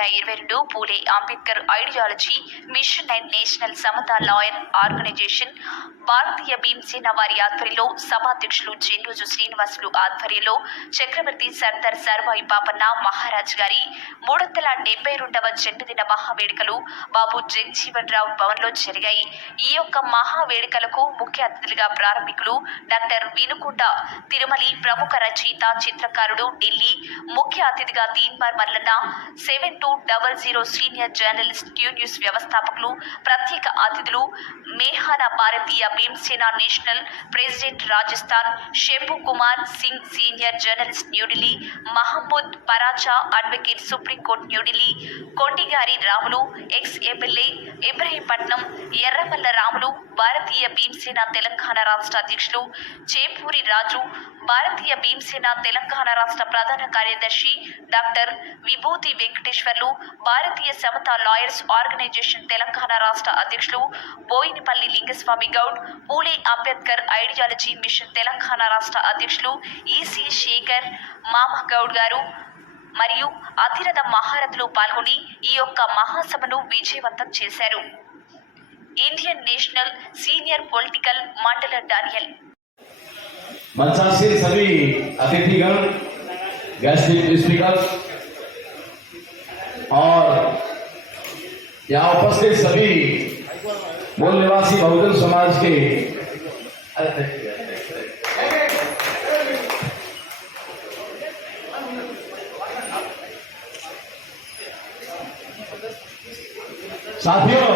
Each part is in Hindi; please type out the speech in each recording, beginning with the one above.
2022 Phule Ambedkar ideology mission and national Samata lawyer organization Bharatiya Bhimsena వారి ఆధ్వర్యంలో సభాధ్యక్షులు చెన్నూజు శ్రీనివాసులు ఆధ్వర్యంలో చక్రవర్తి సర్దార్ సర్వాయి పాపన్న మహారాజ్ గారి 372వ జన్మదిన మహావేడుకలు బాబు జగజీవన్ రావు భవన్ లో జరిగాయి. ఈ యొక్క మహావేడుకలకు ముఖ్య అతిథులుగా ప్రారంభికులు డాక్టర్ వినుకొండ తిరుమలి ప్రముఖ రచయిత చిత్రకారుడు ఢిల్లీ ముఖ్య అతిథిగా Teenmar Mallanna 7200 senior journalist Q news వ్యవస్థాపకులు ప్రత్యేక అతిథులు మేహానా భారతీయ భీమసేన నేషనల్ ప్రెసిడెంట్ రాజస్థాన్ షెంపు Kumar Singh senior journalist New Delhi Mohammed Paracha advocate supreme court New Delhi Kondigari Ramulu ex MLA Ibrahimpatnam Erramalla Ramulu Bharatiya Bhimsena Telangana రాష్ట్ర అధ్యక్షులు చేపూరి రాజు భారతీయ భీమసేన తెలంగాణ రాష్ట్ర ప్రధాన కార్యదర్శి డాక్టర్ విభూతి వెంకటేశ్వర్లు భారతీయ సమతా లాయర్స్ ఆర్గనైజేషన్ తెలంగాణ రాష్ట్ర అధ్యక్షులు బోయినపల్లి లింగస్వామి గౌడ్ పూలే అంబేద్కర్ ఐడియాలజీ మిషన్ తెలంగాణ రాష్ట్ర అధ్యక్షులు ఈసీ శేఖర్ మామ గౌడ్ గారు మరియు అతిరథ మహారథులు పాల్గొని ఈ యొక్క మహాసభను విజయవంతం చేశారు. ఇండియన్ నేషనల్ సీనియర్ పొలిటికల్ మండల డానియల్ मंचासीन सभी अतिथिगण, गेस्ट स्पीकर और यहाँ उपस्थित सभी मूल निवासी बहुजन समाज के साथियों,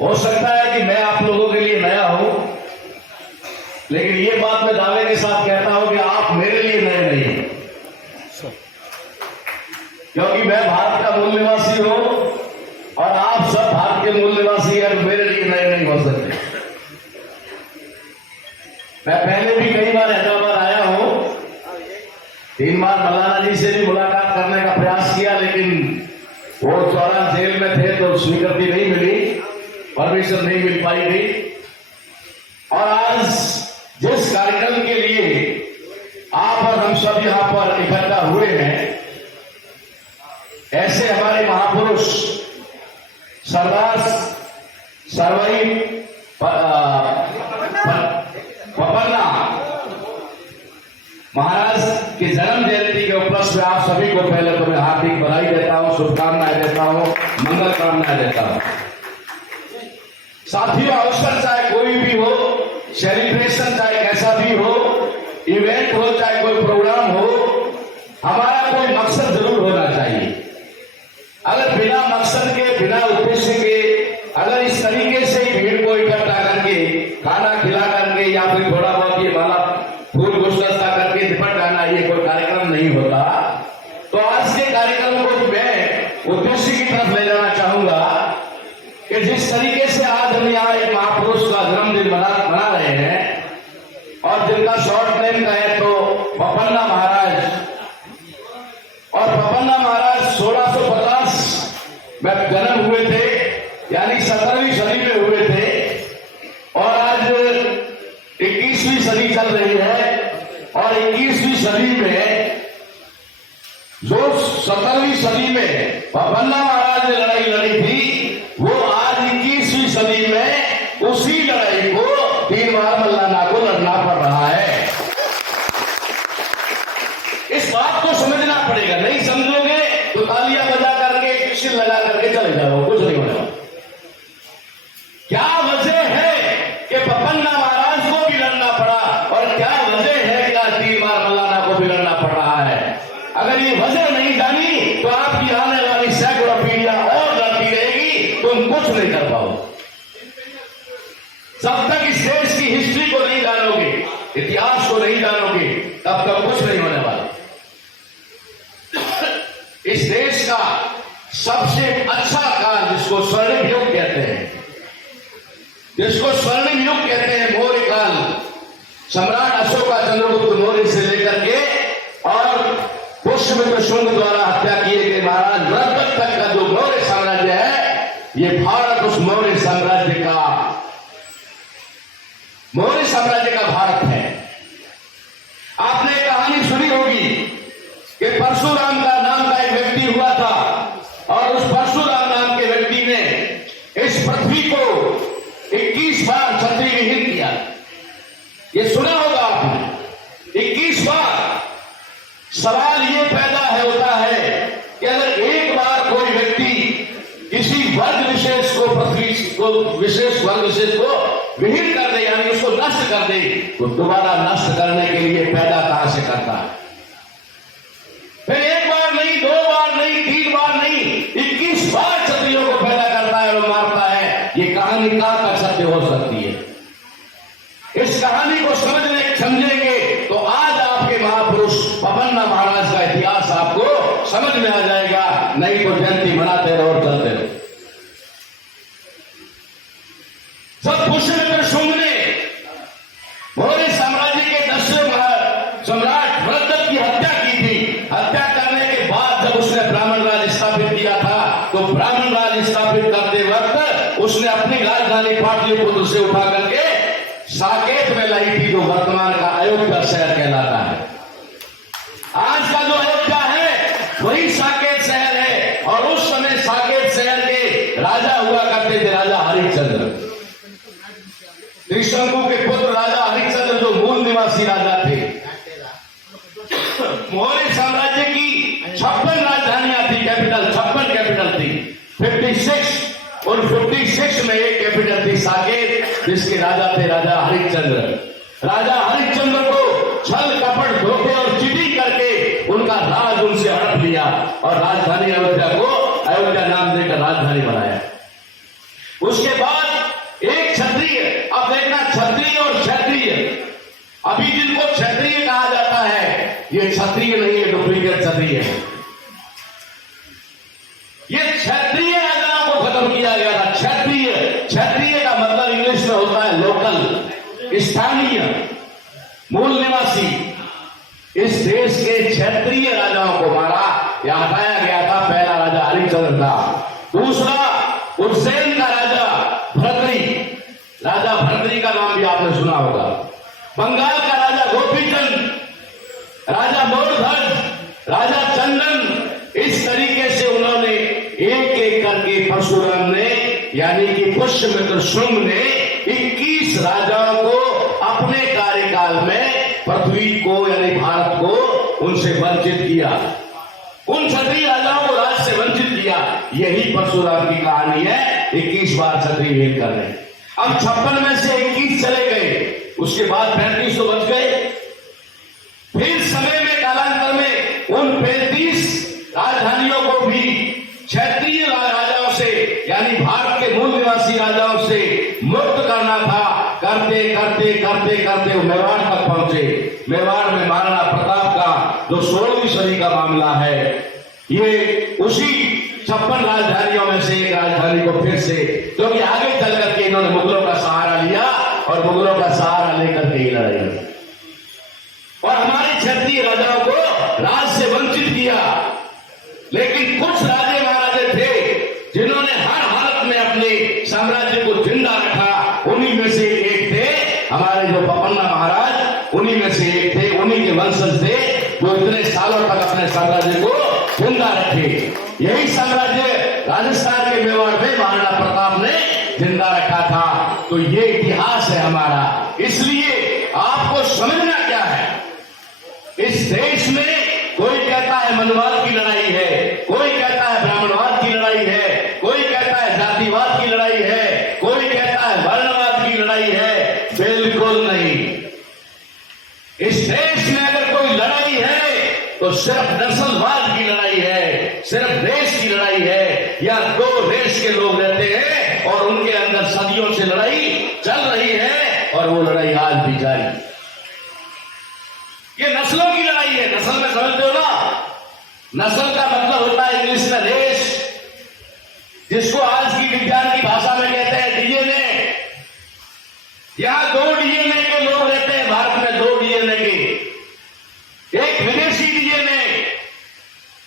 हो सकता है कि मैं आप लोगों के लिए नया हूं, लेकिन ये बात मैं दावे के साथ कहता हूं कि आप मेरे लिए नए नहीं हैं, क्योंकि मैं भारत का मूल निवासी हूं और आप सब भारत के मूल निवासी हैं, मेरे लिए नए नहीं हो सकते। मैं पहले भी कई बार हैदराबाद आया हूं, 3 बार मौलाना जी से भी मुलाकात करने का प्रयास किया, लेकिन वो दौरान जेल में थे तो स्वीकृति नहीं मिली, परमिशन नहीं मिल पाई गई। और आज जिस कार्यक्रम के लिए आप और हम सब यहां पर इकट्ठा हुए हैं, ऐसे हमारे महापुरुष सरदार सर्वाई पापन्ना महाराज की जन्म जयंती के उपलक्ष्य में आप सभी को पहले तो मैं हार्दिक बधाई देता हूं, शुभकामनाएं देता हूं, मंगल कामनाएं देता हूं। साथियों, अवसर चाहे कोई भी हो, सेलिब्रेशन चाहे कैसा भी हो, इवेंट हो चाहे कोई प्रोग्राम हो, हमारा कोई मकसद जरूर होना चाहिए। अगर बिना मकसद के, बिना उद्देश्य के, अगर इस तरीके से भीड़ को इकट्ठा करके खाना खिला करके या फिर थोड़ा बहुत ये वाला फूल गुलदस्ता करके निपट जाना, ये कोई कार्यक्रम नहीं होता। तो आज के कार्यक्रम को मैं उद्देश्य की तरफ ले जाना चाहूंगा कि जिस तरीके से आज हम यहाँ एक महापुरुष का जन्मदिन मना रहे हैं और जिनका शॉर्ट नेम का है तो पापन्ना महाराज, और पापन्ना महाराज 1650 में जन्म हुए थे, यानी 17वीं सदी में हुए थे, और आज 21वीं सदी चल रही है। और 21वीं सदी में जो 17वीं सदी में पापन्ना महाराज ने लड़ाई लड़ी थी, वो आज 21वीं सदी में उसी लड़ाई को तीनमार मल्लाना को लड़ना पड़ रहा है। इस बात को समझना पड़ेगा, नहीं समझोगे तो तालियां बजा करके किसिल लगा करके चले जाओ, कुछ नहीं होगा। क्या वजह है कि पापन्ना महाराज को भी लड़ना पड़ा और क्या वजह है कि आज तीनमार मल्लाना को भी लड़ना पड़ रहा है? अगर ये वजह नहीं जानी तो आपकी आने वाली सैकड़ों पीढ़ियां और लड़ती रहेगी, तुम कुछ नहीं कर पाओगे। जब तक इस देश की हिस्ट्री को नहीं जानोगे, इतिहास को नहीं जानोगे, तब तक कुछ नहीं होने वाला। इस देश का सबसे अच्छा काल, जिसको स्वर्णिम युग कहते हैं, जिसको स्वर्णिम युग कहते हैं, मौर्य काल, सम्राट अशोका चंद्रगुप्त मौर्य से लेकर के और पुष्यमित्र शुंग द्वारा हत्या किए गए महाराज वृहद तक का जो मौर्य साम्राज्य है, ये भारत उस मौर्य साम्राज्य का भारत है। आपने कहानी सुनी होगी कि परशुराम का नाम का एक एक व्यक्ति हुआ था और उस परशुराम नाम के व्यक्ति ने इस पृथ्वी को 21 बार छत्री विहीन किया। ये सुना होगा आपने, 21 बार। सवाल ये पैदा होता है कि अगर एक बार कोई व्यक्ति किसी वर्ग विशेष को, पृथ्वी को, विशेष वर्ग विशेष को विहीन कर दे, यानी उसको नष्ट कर दे, तो दोबारा नष्ट करने के लिए पैदा कहां से करता है? फिर एक बार नहीं, 2 बार नहीं, 3 बार नहीं, 21 बार क्षत्रियों को पैदा करता है और मारता है। ये कहानी कहां तक सत्य हो सकती है? इस कहानी को समझेंगे तो आज आपके महापुरुष पपन्ना महाराज का इतिहास आपको समझ में आ जाएगा। नहीं तो जयंती मनाते रहो और चलते रहो। जब पुष्यमित्र शुंग ने मौर्य साम्राज्य के 10वें सम्राट भरतदत्त की हत्या की थी, हत्या करने के बाद जब उसने ब्राह्मण राज स्थापित किया था, तो ब्राह्मण राज स्थापित करते वक्त उसने अपनी राजधानी पाटलिपुत्र से उठा करके साकेत में लाई थी, जो वर्तमान का अयोध्या शहर कहलाता है। आज का जो अयोध्या है वही साकेत शहर है। और उस समय साकेत शहर के राजा हुआ करते थे राजा हरिश्चंद्र, त्रिशंकु के पुत्र राजा हरिश्चंद्र, जो मूल निवासी राजा थे। मौर्य साम्राज्य की 56 राजधानियां थी, कैपिटल 56 कैपिटल थी, 56। और 56 में एक कैपिटल थी साकेत, जिसके राजा थे राजा हरिश्चंद्र। राजा हरिश्चंद्र को छल कपट धोखे और चीटिंग करके उनका राज उनसे हड़प लिया और राजधानी अयोध्या को अयोध्या नाम देकर राजधानी बनाया। उसके बाद एक क्षत्रिय, अब देखना क्षत्रिय और क्षत्रिय, अभी जिनको क्षत्रिय कहा जाता है ये क्षत्रिय नहीं है, डुप्लीकेट क्षत्रिय है। ये क्षत्रिय राजाओं को खत्म किया गया था। क्षत्रिय, क्षत्रिय का मतलब इंग्लिश में होता है लोकल, स्थानीय, मूल निवासी। इस देश के क्षत्रिय राजाओं को मारा या हटाया गया था। पहला राजा हरिश्चंद्र था, दूसरा उज्जैन का राजा भर्तृ, राजा भर्तृ का नाम भी आपने सुना होगा। बंगाल का राजा गोपीचंद, राजा मोरध्वज, राजा चंदन। इस तरीके से उन्होंने एक एक करके परशुराम ने, यानी कि पुष्यमित्र शुंग ने 21 राजाओं को अपने कार्यकाल में पृथ्वी को, यानी भारत को, उनसे वंचित किया। उन क्षत्रिय राजाओं को राज से वंचित किया। यही परशुराम की कहानी है, 21 बार क्षत्रिय विहीन कर रहे। अब 56 में से 21 चले गए, उसके बाद 35 तो बच गए। फिर समय में, कालांतर में, उन 35 राजधानियों को भी क्षेत्रीय राजाओं से, यानी भारत के मूल निवासी राजाओं से मुक्त करना था। करते करते करते करते वो मेवाड़ तक पहुंचे। मेवाड़ में महाराणा प्रताप का जो 16वीं सदी का मामला है, ये उसी 56 राजधानियों में से एक राजधानी को फिर से, क्योंकि आगे चल करके इन्होंने मुगलों का सहारा लिया और मुगलों का सहारा लेकर के ही लड़ाई लड़ी और हमारे क्षेत्रीय राजाओं को राज से वंचित किया। लेकिन कुछ राजे महाराजे थे जिन्होंने हर हालत में अपने साम्राज्य को जिंदा रखा। उन्हीं में से एक थे हमारे जो पपन्ना महाराज, उन्हीं में से एक थे, उन्हीं के वंशज थे जो इतने सालों तक अपने साम्राज्य को जिंदा रखे। यही साम्राज्य राजस्थान के मेवाड़ में महाराणा प्रताप ने जिंदा रखा था। तो ये इतिहास है हमारा। इसलिए आपको समझना क्या है, इस देश में कोई कहता है मनवाद की लड़ाई है, कोई कहता है ब्राह्मणवाद की लड़ाई है, कोई कहता है जातिवाद की लड़ाई है, कोई कहता है वर्णवाद की लड़ाई है। बिल्कुल नहीं। इस देश में अगर कोई लड़ाई है तो सिर्फ नस्लवाद की लड़ाई है, सिर्फ देश की लड़ाई है। या 2 देश के लोग रहते हैं और उनके अंदर सदियों से लड़ाई चल रही है और वो लड़ाई आज भी जारी। ये नस्लों की लड़ाई है। नस्ल में समझते हो ना, नस्ल का मतलब होता है इंग्लिश में रेस, जिसको आज की विज्ञान की भाषा में कहते हैं डीएनए। यहां 2 डीएनए के लोग रहते हैं भारत में, 2 डीएनए के, एक विदेशी डीएनए।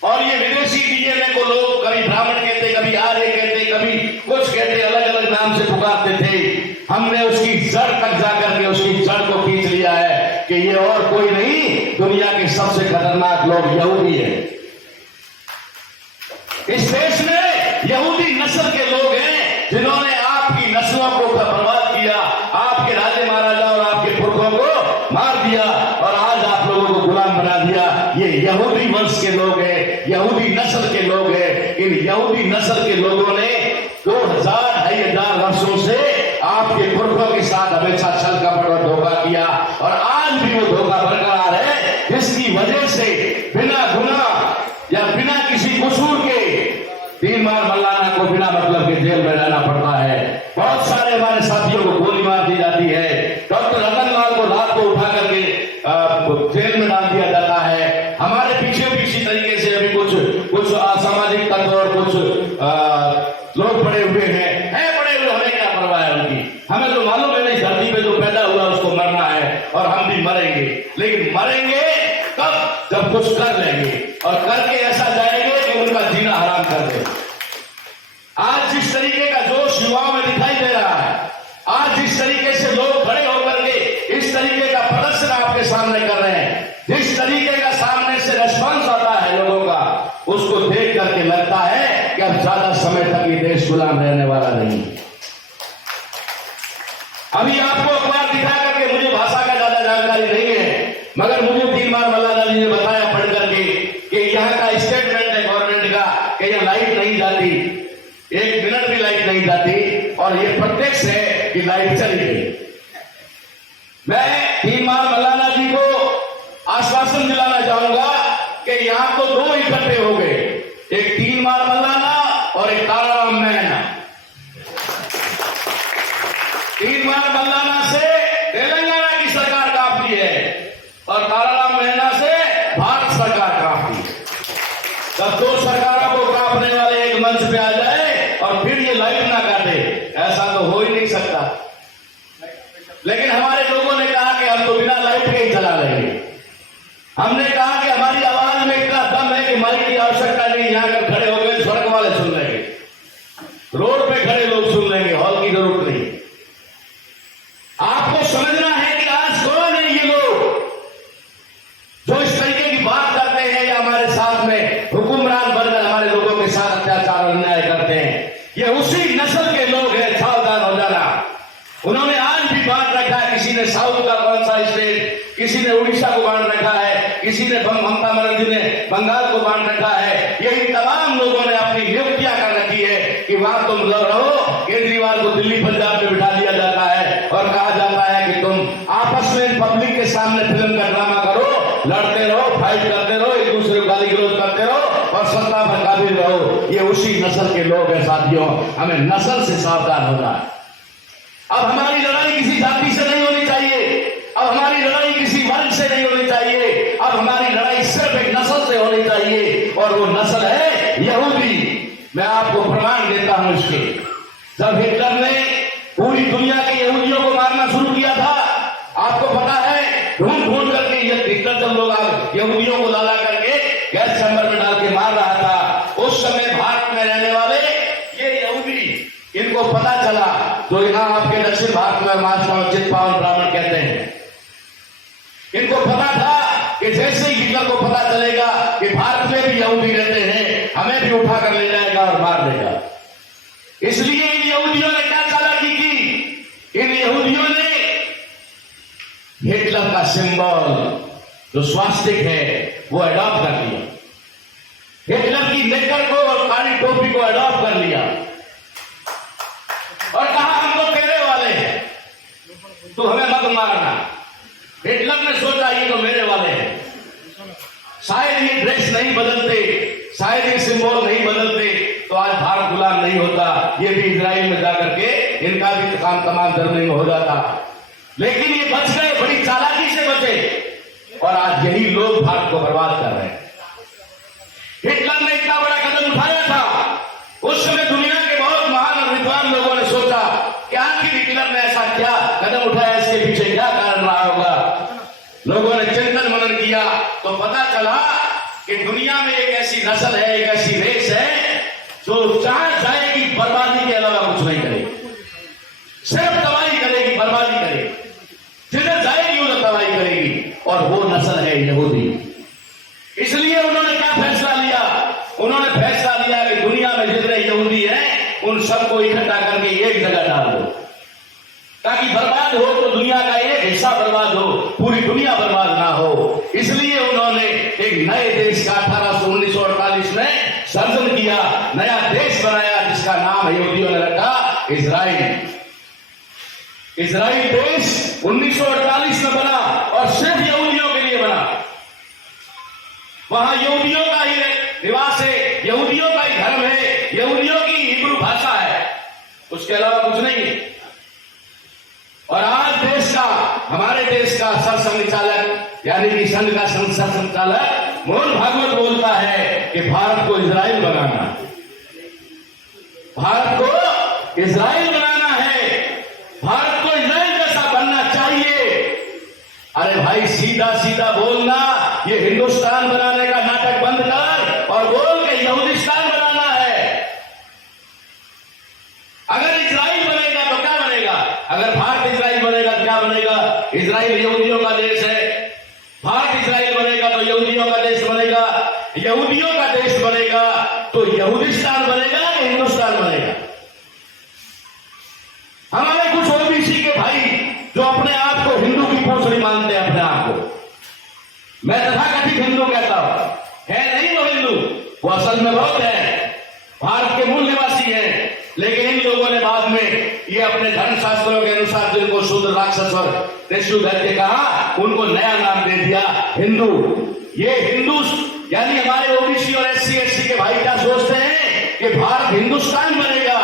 और ये विदेशी डीएनए को लोग कभी ब्राह्मण कहते, कभी आर्य कहते, कभी कुछ कहते, अलग अलग नाम से पुकारते थे। हमने उसकी जड़ तक जाकर के उसकी जड़ को खींच लिया है कि ये और कोई नहीं, दुनिया के सबसे खतरनाक लोग यहूदी है। इस देश में यहूदी नस्ल के लोग हैं जिन्होंने आपकी नस्लों को बर्बाद किया, आपके राजे महाराजा और आपके पुरखों को मार दिया और आज आप लोगों को गुलाम बना दिया। ये यहूदी वंश के लोग हैं, यहूदी नस्ल के लोग हैं। इन यहूदी नस्ल के लोगों ने 2000-2500 वर्षों से आपके पुरखों के साथ हमेशा छल कपट और धोखा किया और आज भी वो धोखा बरकरार है, जिसकी वजह से बिना गुनाह या बिना किसी कसूर के 3 बार मौलाना को बिना मतलब के जेल में रहना पड़ता है। बहुत सारे हमारे साथियों को गोली मार दी जाती है। डॉक्टर रतनलाल को रात को उठा करके जेल में डाल दिया जाता है। हमारे पीछे भी इसी तरीके से अभी कुछ असामाजिक तत्व और कुछ लोग पड़े हुए हैं पड़े हुए, हमें क्या परवाह है उनकी। हमें तो मालूम है नहीं, धरती पे जो पैदा हुआ उसको मरना है और हम भी मरेंगे, लेकिन मरेंगे कब? जब कुछ कर लेंगे और करके ऐसा जाएंगे कि उनका जीना हराम कर दे। आज जिस तरीके का जोश युवाओं में दिखाई दे रहा है, आज जिस तरीके से लोग खड़े होकर के इस तरीके का प्रदर्शन आपके सामने कर रहे हैं, जिस तरीके का सामने से रिस्पॉन्स आता है लोगों का, उसको देख करके लगता है कि अब ज्यादा समय तक ये देश गुलाम रहने वाला नहीं। अभी आपको अखबार दिखा करके, मुझे भाषा का ज्यादा जानकारी नहीं है, मगर मुझे 3 बार मौलाना जी ने बताया पढ़ करके कि यहाँ का स्टेटमेंट है गवर्नमेंट का कि यहाँ लाइट नहीं जाती, 1 मिनट भी लाइट नहीं जाती और ये प्रत्यक्ष है कि लाइट चली गई। मैं 3 बार मौलाना जी को आश्वासन दिलाना चाहूंगा कि यहां तो 2 इकट्ठे हो गए, एक 3 बार मौलाना और एक ताराराम मैना। 3 बार मौलाना से तेलंगाना की सरकार काफी है और ताराराम मैना से भारत सरकार काफी है। तब 2 सरकारों को काफने वाले एक मंच पे आ जाए और फिर ये लाइट ना काटे, ऐसा तो हो ही नहीं सकता। लेकिन हमारे लोगों ने कहा कि हम तो बिना लाइट के ही चला लेंगे। हमने कहा कि हमारी आवाज में इतना दम है कि माइक की आवश्यकता नहीं, यहां अगर खड़े हो गए स्वर्ग वाले सुन लेंगे, रोड पे खड़े लोग सुन लेंगे, हॉल की जरूरत नहीं। आपको समझना है कि आज कौन है ये लोग जो इस तरीके की बात करते हैं या हमारे साथ में हुक्मरान बनकर हमारे लोगों के साथ अत्याचार और अन्याय करते हैं। ये उसी नस्ल के लोग हैं, सावधान हो जाना। उन्होंने आज भी बांट रखा है, किसी ने साउथ का कौन सा स्टेट, किसी ने उड़ीसा को बांट रखा है, किसी ने ममता बनर्जी ने बंगाल को बांट रखा है। ये इन तमाम लोगों ने अपनी नियुक्तियां कर रखी है कि वहां तुम रहो। केजरीवाल को दिल्ली पंजाब में बिठा दिया जाता है और कहा जाता है कि तुम आपस में पब्लिक के सामने फिल्म का ड्रामा करो, लड़ते रहो, फाइट करते रहो, एक दूसरे को गाली गलौज करते रहो और सत्ता पर काबिल रहो। ये उसी नस्ल के लोग हैं साथियों, हमें नस्ल से सावधान होना है। अब हमारी लड़ाई किसी जाति से नहीं होनी चाहिए, अब हमारी लड़ाई किसी वर्ग से नहीं होनी चाहिए, अब हमारी लड़ाई सिर्फ एक नस्ल से होनी चाहिए और वो नस्ल है यहूदी। मैं आपको प्रमाण देता हूं इसके। जब हिटलर ने पूरी दुनिया के यहूदियों को मारना शुरू किया था, आपको पता है, ढूंढ ढूंढ करके हिटलर जब लोग यहूदियों को लाला करके गैस चैम्बर में डाल के मार रहा था, उस समय भारत में रहने वाले ये यहूदी, इनको पता चला, जो यहां आपके दक्षिण भारत में मार्च चित्पावन ब्राह्मण कहते हैं, इनको पता था कि जैसे ही हिटलर को पता चलेगा कि भारत में भी यहूदी रहते हैं, हमें भी उठा कर ले जाएगा और मार देगा। इसलिए इन यहूदियों ने क्या चालाकी की, इन यहूदियों ने हिटलर का सिंबल जो स्वास्तिक है वो अडॉप्ट कर लिया, हिटलर की नेकर को और काली टोपी को अडॉप्ट कर लिया और कहा हम तो तेरे वाले हैं, तू हमें मत मारना। हिटलर ने सोचा ये तो मेरे वाले हैं, शायद ये ड्रेस नहीं बदलते, शायद ये सिंबल नहीं बदलते तो आज भारत गुलाम नहीं होता, ये भी इजराइल में जाकर के इनका भी काम तमाम जर्मनी में हो जाता। लेकिन ये बच गए, बड़ी चालाकी से बचे और आज यही लोग भारत को बर्बाद कर रहे हैं। हिटलर ने इतना बड़ा कदम उठाया था, उस समय दुनिया के बहुत महान और विद्वान लोगों ने सोचा कि आखिर हिटलर ने ऐसा क्या कदम उठाया, इसके पीछे क्या कारण रहा होगा। लोगों ने चिंतन मनन किया तो पता चला कि दुनिया में एक ऐसी नस्ल है, एक ऐसी रेस है जो जहां जाएगी बर्बादी के अलावा कुछ नहीं करेगी, सिर्फ तबाही करेगी, बर्बादी करेगी, जिधर जाएगी उधर तबाही करेगी, और वो नस्ल है यहूदी। इसलिए उन्होंने क्या फैसला लिया, उन्होंने फैसला लिया कि उन सबको इकट्ठा करके एक जगह डाल दो, ताकि बर्बाद हो तो दुनिया का एक हिस्सा बर्बाद हो, पूरी दुनिया बर्बाद ना हो। इसलिए उन्होंने एक नए देश का 1948 में सर्जन किया, नया देश बनाया, जिसका नाम यहूदियों ने रखा इजराइल। इजराइल देश 1948 में बना और सिर्फ यहूदियों के लिए बना। वहां यहूदियों का ही निवास है, यहूदियों का ही धर्म है, यहूदियों की हिब्रू भाषा है, उसके अलावा कुछ नहीं है। और आज देश का, हमारे देश का सरसंघचालक यानी कि संघ का संसद संचालक मोहन भागवत बोलता है कि भारत को इजराइल बनाना, भारत को इजराइल बनाना है, भारत को इजराइल जैसा बनना चाहिए। अरे भाई, सीधा सीधा बोलना, ये हिंदुस्तान बनाने का नाटक बंद कर और बोल के यहूदिस्तान बनाना है। अगर इजराइल बनेगा तो क्या बनेगा? अगर भारत इजराइल बनेगा तो क्या बनेगा? इजराइल यहूदियों का देश है। भारत इजराइल बनेगा तो यहूदियों का देश बनेगा, यहूदियों का देश बनेगा तो यहूदिस्तान बनेगा या हिंदुस्तान बनेगा? हमारे कुछ ओबीसी के भाई जो अपने आप को हिंदू की पूंछड़ी मानते हैं, अपने आप को मैं तथाकथित हिंदू कहता हूं, है नहीं वो हिंदू, वो असल में बौद्ध है, भारत के मूल निवासी हैं। लेकिन इन लोगों ने बाद में ये अपने धर्म शास्त्रों के अनुसार जिनको शूद्र, राक्षस और दैत्य दैत्य कहा, उनको नया नाम दे दिया हिंदू। ये हिंदू यानी हमारे ओबीसी और एससी एसटी के भाई क्या सोचते हैं कि भारत हिंदुस्तान बनेगा,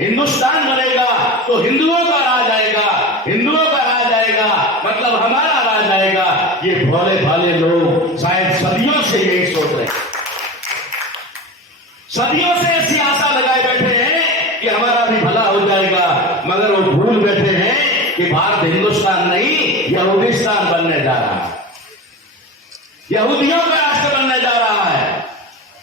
हिंदुस्तान बनेगा तो हिंदुओं का राज आएगा, हिंदुओं का राज आएगा मतलब हमारा राज आएगा। ये भोले भाले लोग शायद सदियों से यही सोच रहे हैं, सदियों से ऐसी आशा लगाए बैठे हैं कि हमारा भी भला हो जाएगा, मगर वो भूल बैठे हैं कि भारत हिंदुस्तान नहीं यहूदिस्तान बनने जा रहा है, यहूदियों का राष्ट्र बनने जा रहा है।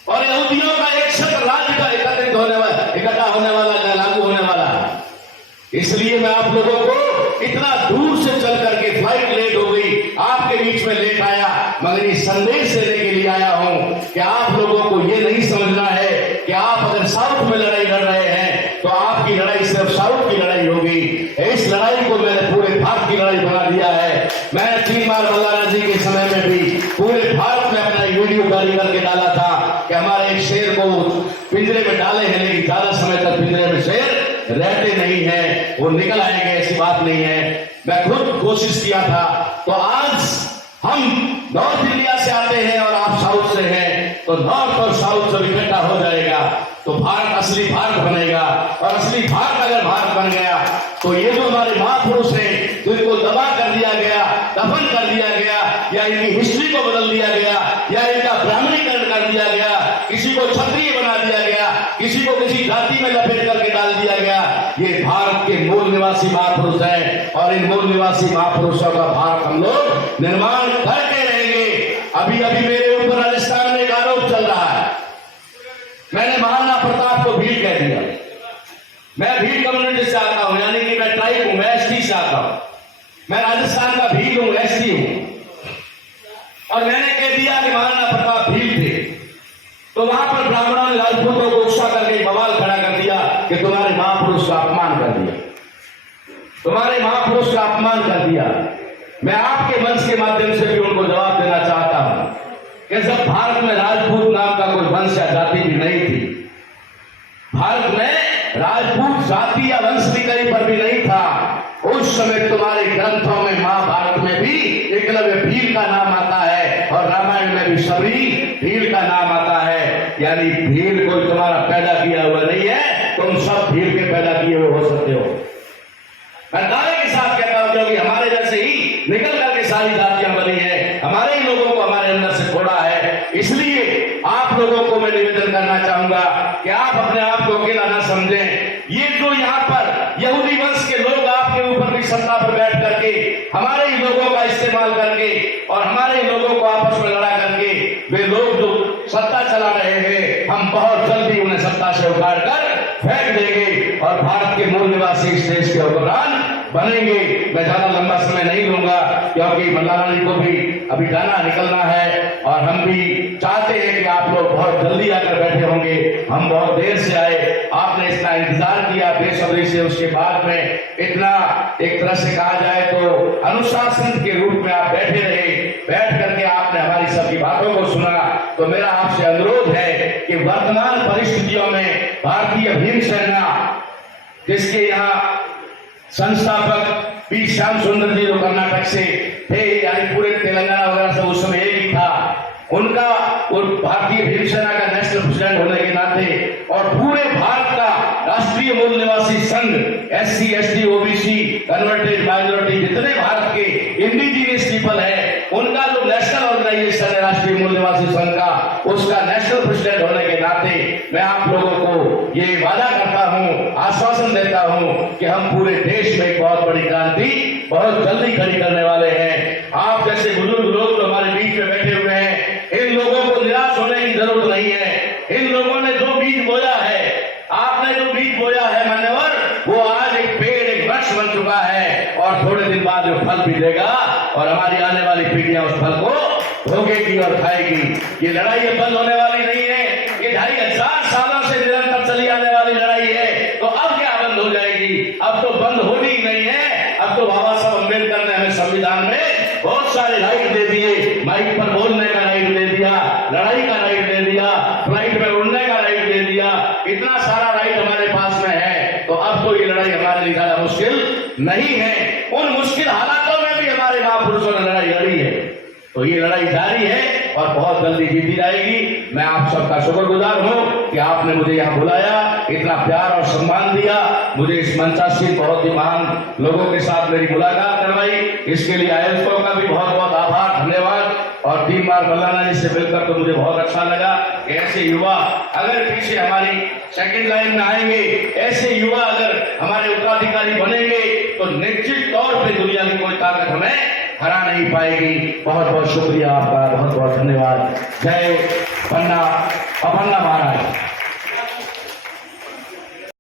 और यहूदियों का एक शब्द राज्य का एकत्रित होने वाला, इकट्ठा होने वाला, लागू होने वाला है। इसलिए मैं आप लोगों को इतना दूर से चल करके, फ्लाइट लेट हो गई, आपके बीच में लेट आया, मगर ये संदेश देने के लिए आया हूं कि आप लोगों को ये नहीं समझना है कि आप अगर साउथ में लड़ाई लड़ रहे हैं तो आपकी लड़ाई सिर्फ साउथ की लड़ाई होगी। इस लड़ाई को मैंने पूरे भारत की लड़ाई बना दिया है। मैंने 3 बार मल्लाना जी के समय में भी पूरे भारत में अपना वीडियो जारी करके डाला था कि हमारे एक शेर को पिंजरे में डाले हैं, लेकिन ज्यादा समय तक पिंजरे में शेर रहते नहीं है, वो निकल आएंगे, ऐसी बात नहीं है। मैं खुद कोशिश किया था। तो आज हम नॉर्थ इंडिया से आते हैं और आप साउथ से हैं, तो नॉर्थ और साउथ जब इकट्ठा हो जाएगा तो भारत असली भारत बनेगा। और असली भारत अगर भारत बन गया तो ये जो हमारे महापुरुष हैं जिनको दबा कर दिया गया, दफन कर दिया गया, या इनकी हिस्ट्री को बदल दिया गया, या इनका ब्राह्मणीकरण कर दिया गया, किसी को क्षत्रिय बना दिया गया, किसी को किसी जाति में लपेट करके डाल दिया गया, ये भारत के मूल निवासी महापुरुष हैं। और इन मूल निवासी महापुरुषों का भारत हम लोग निर्माण करके रहेंगे। अभी अभी मेरे ऊपर राजस्थान में एक आरोप चल रहा है, मैंने महाराणा प्रताप को भील कह दिया। मैं भील कम्युनिटी से आता हूं, यानी कि मैं ट्राइब हूं, मैं एसटी से आता हूं, मैं राजस्थान का भील हूं, एसटी हूं। और मैंने कह दिया कि महाराणा प्रताप भील थे, तो वहां पर ब्राह्मणों ने राजपूतों को गुस्सा करके बवाल खड़ा कर दिया कि तुम्हारे महापुरुष का अपमान कर दिया, तुम्हारे महापुरुष का अपमान कर दिया। मैं आपके वंश के माध्यम से भी उनको जवाब देना चाहता हूं कि जब भारत में राजपूत नाम का कोई वंश या जाति भी नहीं थी, भारत में राजपूत जाति या वंश भी कहीं पर भी नहीं था, उस समय तुम्हारे ग्रंथों में, महाभारत में भी एकलव्य भील का नाम आता है और रामायण में भी सबरी भील का नाम आता है। यानी भील कोई तुम्हारा पैदा किया हुआ नहीं है, तुम सब भील के पैदा किए हुए हो सकते हो। मैं दावे के साथ कहता हूं क्योंकि हमारे जैसे ही निकल करके सारी जातियां बनी है, हमारे ही लोगों को हमारे अंदर से छोड़ा है। इसलिए आप लोगों को मैं निवेदन करना चाहूंगा कि आप अपने आप को अकेला ना समझें। ये जो यहाँ पर यहूदी वंश के लोग आपके ऊपर भी सत्ता पर बैठ करके हमारे ही लोगों का इस्तेमाल करके और हमारे ही लोगों को आपस में लड़ा करके वे लोग जो सत्ता चला रहे हैं, हम बहुत जल्दी उन्हें सत्ता से उखाड़ कर फेंक देंगे और भारत के मूल निवासी इस देश के हुक्मरान बनेंगे। मैं ज्यादा लंबा समय नहीं लूंगा क्योंकि मल्लाना जी को भी अभी गाना निकलना है और हम भी चाहते हैं कि आप लोग बहुत जल्दी आकर बैठे होंगे। हम बहुत देर से आए, आपने इतना इंतजार किया बेसब्री से, उसके बाद में इतना एक तरह से कहा जाए तो अनुशासन के रूप में आप बैठे रहे, बैठ करके आपने हमारी सबकी बातों को सुना। तो मेरा आपसे अनुरोध है कि वर्तमान परिस्थितियों में भारतीय भीम सेना, जिसके यहाँ संस्थापक पी श्याम सुंदर जी जो कर्नाटक से थे, यानी पूरे तेलंगाना वगैरह सब उस समय एक ही था, उनका और भारतीय भीम सेना का नेशनल प्रेसिडेंट होने के नाते और पूरे भारत का राष्ट्रीय मूल निवासी संघ, SC ST OBC converted minority, जितने भारत के इंडिजिनियस पीपल है, उनका जो नेशनल ऑर्गेनाइजेशन है राष्ट्रीय मूल निवासी संघ का, उसका नेशनल प्रेसिडेंट होने के नाते मैं आप लोगों को ये वादा करता हूं, आश्वासन देता हूं कि हम पूरे देश में एक बहुत बड़ी क्रांति बहुत जल्दी खड़ी करने वाले हैं। आप जैसे बुजुर्ग लोग जो हमारे बीच में बैठे हुए हैं, इन लोगों को निराश होने की जरूरत नहीं है। इन लोगों ने जो बीज बोया है, आपने जो बीज बोया है मान्यवर, वो आज एक पेड़, एक वृक्ष बन चुका है और थोड़े दिन बाद जो फल भी देगा और हमारी आने वाली पीढ़ियां उस फल को भोगेगी और खाएगी। ये लड़ाई बंद होने वाली नहीं है, ये 2500 सालों से निरंतर चली आने वाली लड़ाई है। तो अब क्या बंद हो जाएगी? अब तो बंद होनी ही नहीं है। अब तो बाबा साहब अम्बेडकर ने हमें संविधान में बहुत सारे राइट दे दिए, माइक पर बोलने का राइट दे दिया, लड़ाई का राइट दे दिया, फ्लाइट में उड़ने का राइट दे दिया, इतना सारा राइट हमारे पास में है। तो अब तो ये लड़ाई हमारे लिए ज्यादा मुश्किल नहीं है। उन मुश्किल हालातों में भी हमारे महापुरुषों ने लड़ाई लड़ी है, तो ये लड़ाई जारी है और बहुत जल्दी जीती जाएगी। मैं आप सबका शुक्रगुजार हूं कि आपने मुझे यहाँ बुलाया, इतना प्यार और सम्मान दिया, मुझे इस मंचासीन बहुत ही महान लोगों के साथ मेरी मुलाकात करवाई। इसके लिए आयोजकों का भी बहुत बहुत आभार, धन्यवाद। और 3 बार मौलाना जी से मिलकर तो मुझे बहुत अच्छा लगा कि ऐसे युवा अगर पीछे हमारी सेकंड लाइन में आएंगे, ऐसे युवा अगर हमारे उत्तराधिकारी बनेंगे, तो निश्चित तौर पर दुनिया की कोई ताकत हमें हरा नहीं पाएगी। बहुत बहुत शुक्रिया आपका, बहुत बहुत धन्यवाद। जय पन्ना, अपन्ना महाराज।